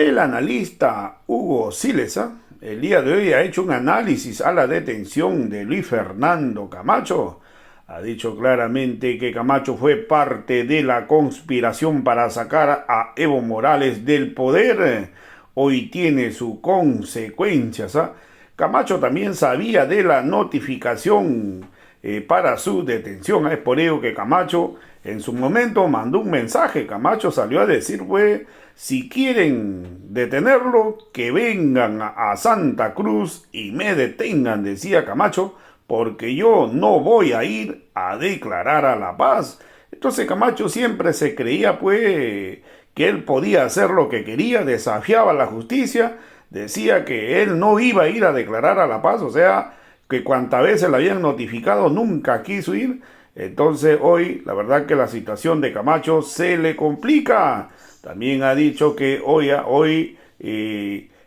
El analista Hugo Silesa el día de hoy ha hecho un análisis a la detención de Luis Fernando Camacho. Ha dicho claramente que Camacho fue parte de la conspiración para sacar a Evo Morales del poder. Hoy tiene sus consecuencias. Camacho también sabía de la notificación para su detención. Es por ello que Camacho en su momento mandó un mensaje. Camacho salió a decir, pues, si quieren detenerlo, que vengan a Santa Cruz y me detengan, decía Camacho, porque yo no voy a ir a declarar a la paz. Entonces Camacho siempre se creía, pues, que él podía hacer lo que quería, desafiaba a la justicia, decía que él no iba a ir a declarar a la paz, o sea, que cuantas veces le habían notificado nunca quiso ir. Entonces hoy la verdad que la situación de Camacho se le complica. También ha dicho que hoy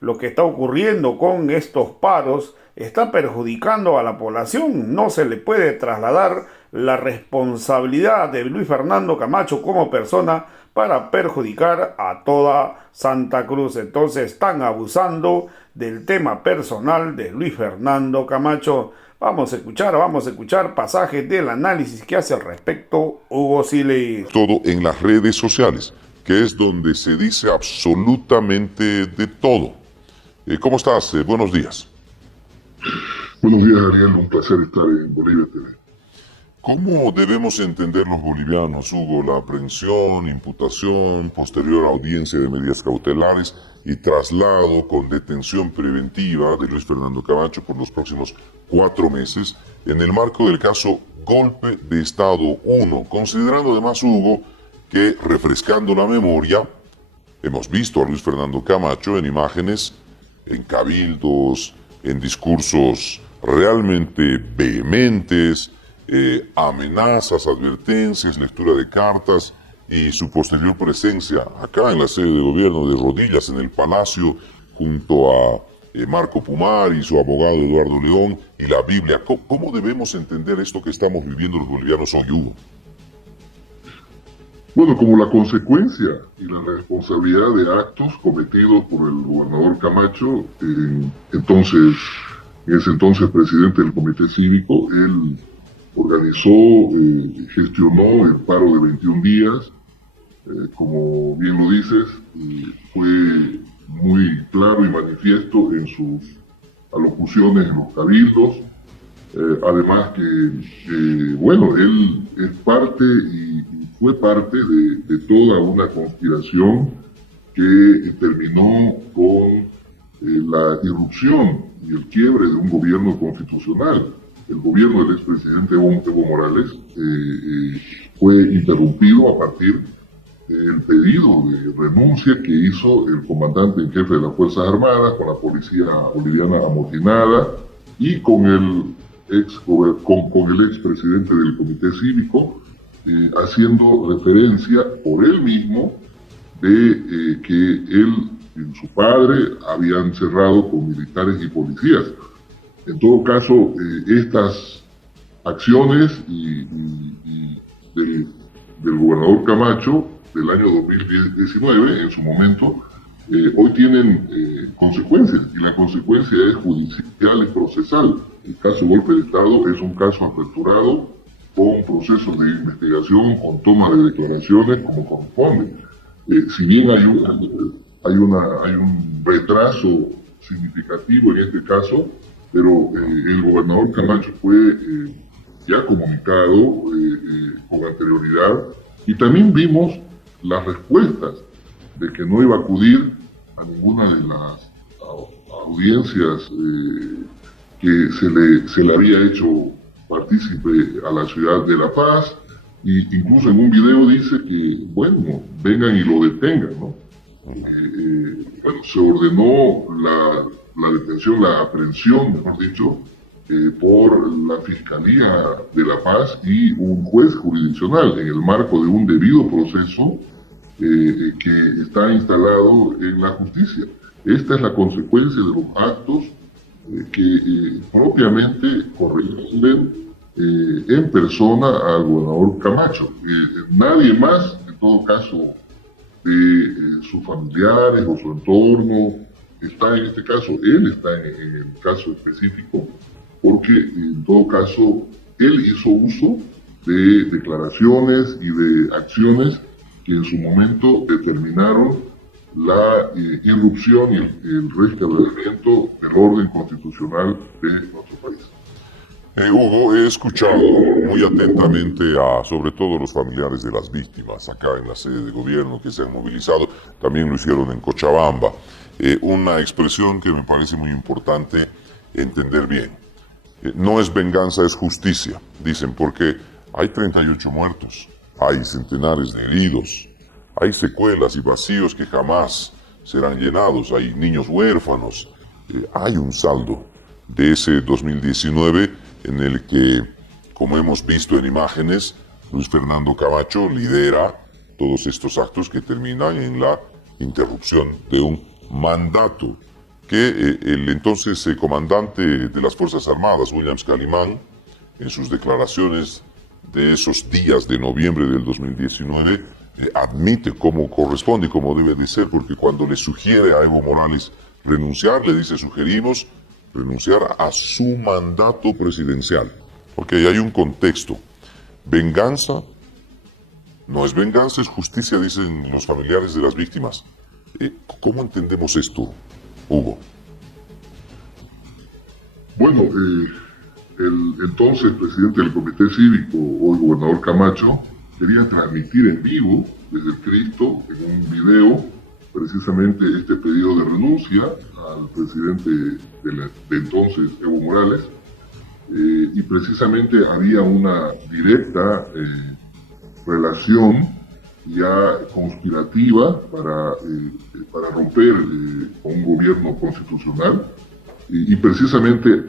lo que está ocurriendo con estos paros está perjudicando a la población. No se le puede trasladar la responsabilidad de Luis Fernando Camacho como persona para perjudicar a toda Santa Cruz. Entonces están abusando del tema personal de Luis Fernando Camacho. Vamos a escuchar pasajes del análisis que hace al respecto Hugo Siles. Todo en las redes sociales, que es donde se dice absolutamente de todo. ¿Cómo estás? Buenos días. Buenos días, Ariel. Un placer estar en Bolivia TV. ¿Cómo debemos entender los bolivianos, Hugo, la aprehensión, imputación, posterior audiencia de medidas cautelares y traslado con detención preventiva de Luis Fernando Camacho por los próximos 4 meses en el marco del caso Golpe de Estado 1? Considerando además, Hugo, que, refrescando la memoria, hemos visto a Luis Fernando Camacho en imágenes, en cabildos, en discursos realmente vehementes, amenazas, advertencias, lectura de cartas y su posterior presencia acá en la sede de gobierno de rodillas en el Palacio junto a Marco Pumar y su abogado Eduardo León y la Biblia. ¿Cómo debemos entender esto que estamos viviendo los bolivianos hoy, Hugo? Bueno, como la consecuencia y la responsabilidad de actos cometidos por el gobernador Camacho, en ese entonces presidente del Comité Cívico, él organizó, gestionó el paro de 21 días, como bien lo dices, fue muy claro y manifiesto en sus alocuciones en los cabildos, además que bueno, él es parte y fue parte de toda una conspiración que terminó con la irrupción y el quiebre de un gobierno constitucional. El gobierno del expresidente Evo Morales fue interrumpido a partir del pedido de renuncia que hizo el comandante en jefe de las Fuerzas Armadas, con la policía boliviana amotinada y con el expresidente del Comité Cívico, haciendo referencia por él mismo de que él y su padre habían cerrado con militares y policías. En todo caso, estas acciones del gobernador Camacho del año 2019, en su momento, hoy tienen consecuencias, y la consecuencia es judicial y procesal. El caso Golpe de Estado es un caso aperturado con procesos de investigación, con toma de declaraciones como corresponde. Si bien hay un retraso significativo en este caso, pero el gobernador Camacho fue ya comunicado con anterioridad, y también vimos las respuestas de que no iba a acudir a ninguna de las audiencias que se le había hecho partícipe a la ciudad de La Paz, y incluso en un video dice que, bueno, vengan y lo detengan, ¿no? Bueno, se ordenó la detención, la aprehensión, mejor dicho, por la Fiscalía de La Paz y un juez jurisdiccional en el marco de un debido proceso que está instalado en la justicia. Esta es la consecuencia de los actos que propiamente corresponden en persona al gobernador Camacho. Nadie más, en todo caso, de sus familiares o su entorno. Está en este caso, él está en el caso específico, porque en todo caso él hizo uso de declaraciones y de acciones que en su momento determinaron la irrupción y el restablecimiento del orden constitucional de nuestro país. Hugo, he escuchado muy atentamente a sobre todo los familiares de las víctimas acá en la sede de gobierno que se han movilizado, también lo hicieron en Cochabamba. Una expresión que me parece muy importante entender bien. No es venganza, es justicia, dicen, porque hay 38 muertos, hay centenares de heridos, hay secuelas y vacíos que jamás serán llenados, hay niños huérfanos, hay un saldo de ese 2019 en el que, como hemos visto en imágenes, Luis Fernando Camacho lidera todos estos actos que terminan en la interrupción de un mandato que el entonces comandante de las Fuerzas Armadas, Williams Calimán, en sus declaraciones de esos días de noviembre del 2019, admite cómo corresponde y cómo debe de ser, porque cuando le sugiere a Evo Morales renunciar, le dice: sugerimos renunciar a su mandato presidencial. Porque ahí hay un contexto. Venganza no es venganza, es justicia, dicen los familiares de las víctimas. ¿Cómo entendemos esto, Hugo? Bueno, el entonces presidente del Comité Cívico, hoy gobernador Camacho, quería transmitir en vivo desde el Cristo, en un video, precisamente este pedido de renuncia al presidente de entonces, Evo Morales, y precisamente había una directa relación ya conspirativa para romper con un gobierno constitucional, y precisamente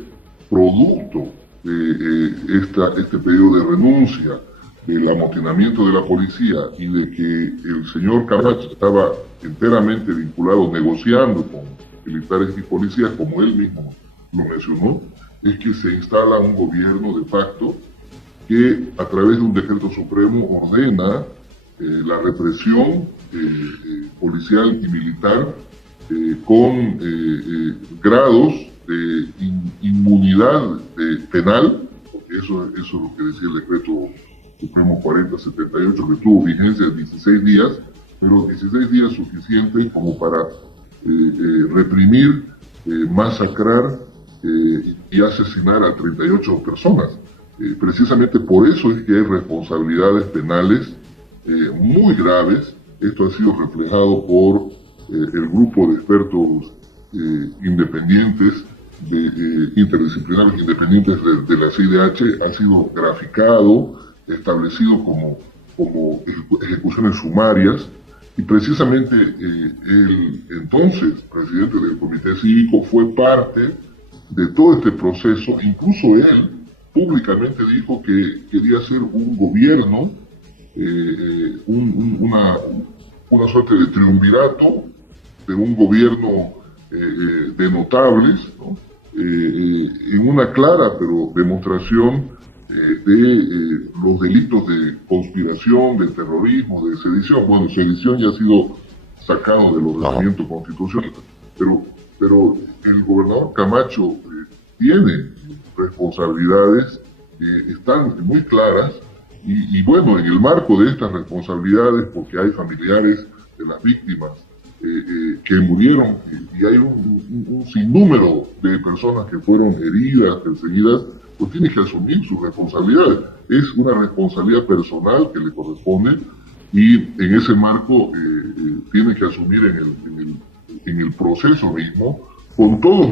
producto de este pedido de renuncia, del amotinamiento de la policía y de que el señor Camacho estaba enteramente vinculado, negociando con militares y policías, como él mismo lo mencionó, es que se instala un gobierno de facto que a través de un decreto supremo ordena la represión policial y militar con grados de inmunidad penal, porque eso es lo que decía el decreto Supremo 4078, que tuvo vigencia 16 días, pero 16 días suficientes como para reprimir, masacrar y asesinar a 38 personas. Precisamente por eso es que hay responsabilidades penales muy graves. Esto ha sido reflejado por el grupo de expertos independientes, interdisciplinarios independientes de la CIDH, ha sido graficado, establecido como ejecuciones sumarias, y precisamente el entonces presidente del Comité Cívico fue parte de todo este proceso. Incluso él públicamente dijo que quería hacer un gobierno, una suerte de triunvirato, de un gobierno de notables, ¿no? En una clara pero demostración de los delitos de conspiración, de terrorismo, de sedición. Bueno, sedición ya ha sido sacado del ordenamiento constitucional, pero el gobernador Camacho tiene responsabilidades que están muy claras, y bueno, en el marco de estas responsabilidades, porque hay familiares de las víctimas que murieron, y hay un sinnúmero de personas que fueron heridas, perseguidas, pues tiene que asumir sus responsabilidades. Es una responsabilidad personal que le corresponde, y en ese marco tiene que asumir en el proceso mismo, con todos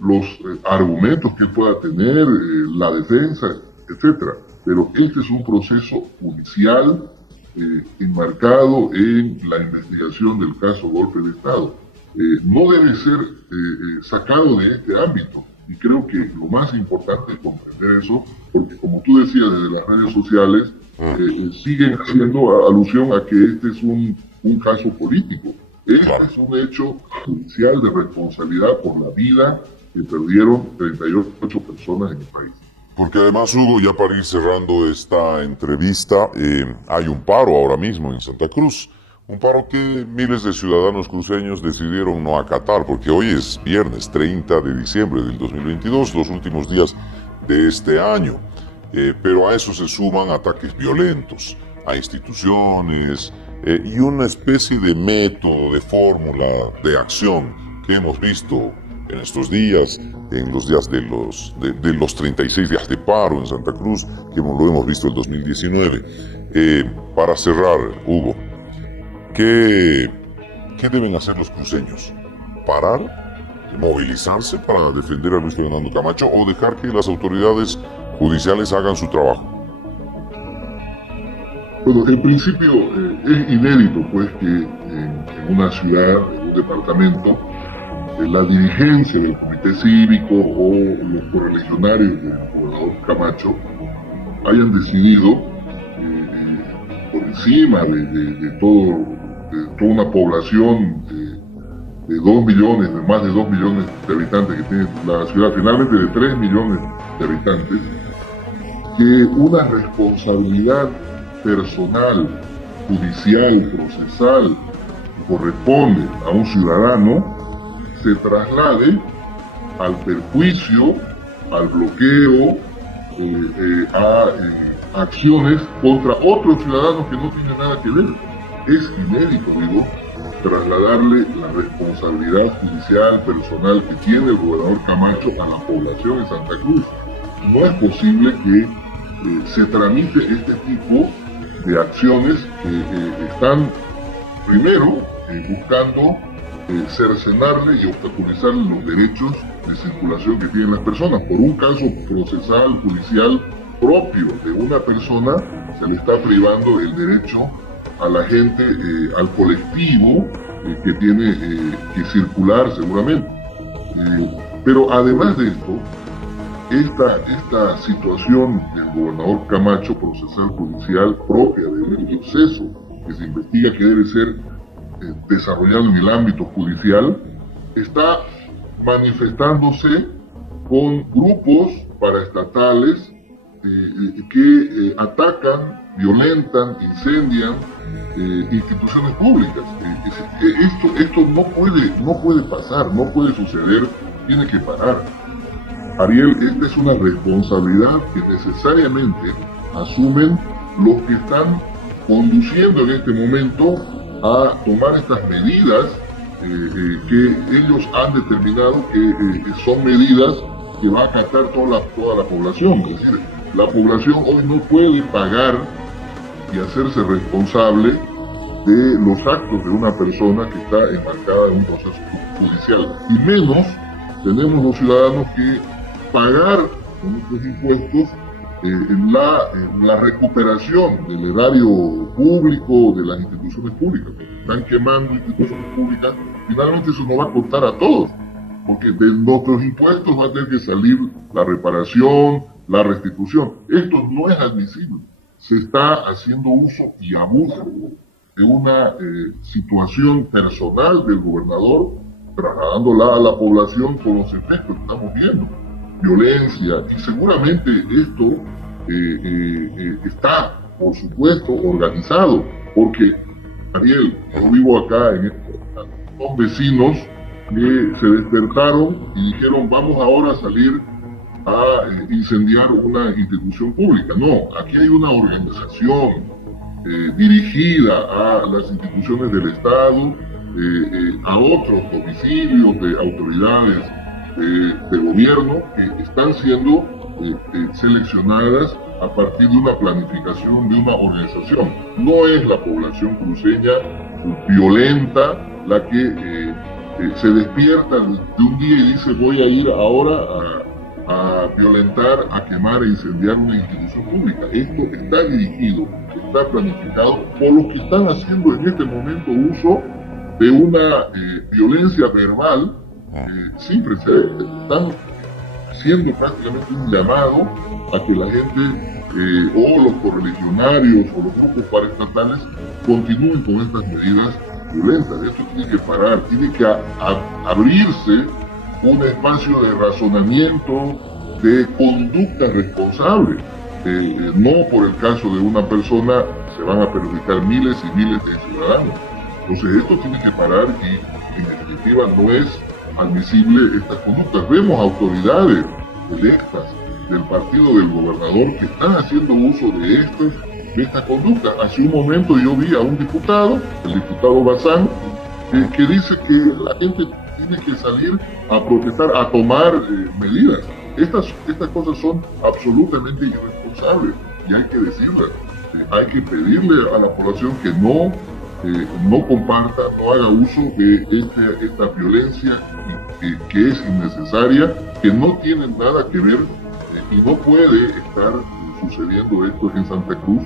los argumentos que pueda tener la defensa, etcétera. Pero este es un proceso judicial enmarcado en la investigación del caso golpe de Estado. No debe ser sacado de este ámbito. Y creo que lo más importante es comprender eso, porque como tú decías, desde las redes sociales siguen haciendo alusión a que este es un caso político. Este es un hecho judicial de responsabilidad por la vida que perdieron 38 personas en el país. Porque además, Hugo, ya para ir cerrando esta entrevista, hay un paro ahora mismo en Santa Cruz, Un paro que miles de ciudadanos cruceños decidieron no acatar, porque hoy es viernes 30 de diciembre del 2022, los últimos días de este año. Pero a eso se suman ataques violentos a instituciones y una especie de método, de fórmula, de acción que hemos visto en estos días, en los días de los 36 días de paro en Santa Cruz, que lo hemos visto el 2019. Para cerrar, Hugo, ¿qué deben hacer los cruceños? ¿Parar? ¿Movilizarse para defender a Luis Fernando Camacho o dejar que las autoridades judiciales hagan su trabajo? Bueno, en principio es inédito pues que en una ciudad, en un departamento, la dirigencia del comité cívico o los correligionarios del gobernador Camacho hayan decidido por encima de toda una población de 2 millones, de más de 2 millones de habitantes que tiene la ciudad, finalmente de 3 millones de habitantes, que una responsabilidad personal, judicial, procesal, que corresponde a un ciudadano, se traslade al perjuicio, al bloqueo, a acciones contra otros ciudadanos que no tienen nada que ver. Es inédito, digo, trasladarle la responsabilidad judicial, personal que tiene el gobernador Camacho a la población de Santa Cruz. No es posible que se tramite este tipo de acciones que están, primero, buscando cercenarle y obstaculizarle los derechos de circulación que tienen las personas. Por un caso procesal, judicial propio de una persona, se le está privando el derecho a la gente, al colectivo que tiene que circular seguramente. Pero además de esto, esta situación del gobernador Camacho, procesal judicial propia del exceso que se investiga que debe ser desarrollado en el ámbito judicial, está manifestándose con grupos paraestatales que atacan, violentan, incendian instituciones públicas. Esto no puede pasar, no puede suceder, tiene que parar. Ariel, esta es una responsabilidad que necesariamente asumen los que están conduciendo en este momento a tomar estas medidas que ellos han determinado que son medidas que va a acatar toda la población. Es decir, la población hoy no puede pagar y hacerse responsable de los actos de una persona que está enmarcada en un proceso judicial. Y menos tenemos los ciudadanos que pagar con nuestros impuestos la recuperación del erario público, de las instituciones públicas. Están quemando instituciones públicas, finalmente eso nos va a costar a todos, porque de nuestros impuestos va a tener que salir la reparación, la restitución. Esto no es admisible. Se está haciendo uso y abuso de una situación personal del gobernador, trasladándola a la población con los efectos que estamos viendo. Violencia, y seguramente esto está, por supuesto, organizado, porque, Ariel, yo vivo acá en son vecinos que se despertaron y dijeron vamos ahora a salir a incendiar una institución pública. No, aquí hay una organización dirigida a las instituciones del Estado, a otros domicilios de autoridades de gobierno que están siendo seleccionadas a partir de una planificación de una organización. No es la población cruceña violenta la que se despierta de un día y dice voy a ir ahora a violentar, a quemar, a incendiar una institución pública. Esto está dirigido, está planificado por los que están haciendo en este momento uso de una violencia verbal sin precedentes. Están siendo prácticamente un llamado a que la gente o los correligionarios o los grupos paraestatales continúen con estas medidas violentas. Esto tiene que parar, tiene que abrirse un espacio de razonamiento, de conducta responsable. No por el caso de una persona se van a perjudicar miles y miles de ciudadanos. Entonces esto tiene que parar y en definitiva no es admisible estas conductas. Vemos autoridades electas del partido del gobernador que están haciendo uso de esta conducta. Hace un momento yo vi a un diputado, el diputado Bazán, que dice que la gente tiene que salir a protestar, a tomar medidas. Estas cosas son absolutamente irresponsables y hay que decirlas. Hay que pedirle a la población que no comparta, no haga uso de esta violencia que es innecesaria, que no tiene nada que ver y no puede estar sucediendo esto en Santa Cruz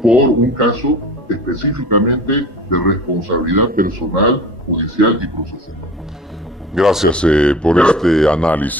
por un caso específicamente de responsabilidad personal, judicial y procesal. Gracias por este análisis.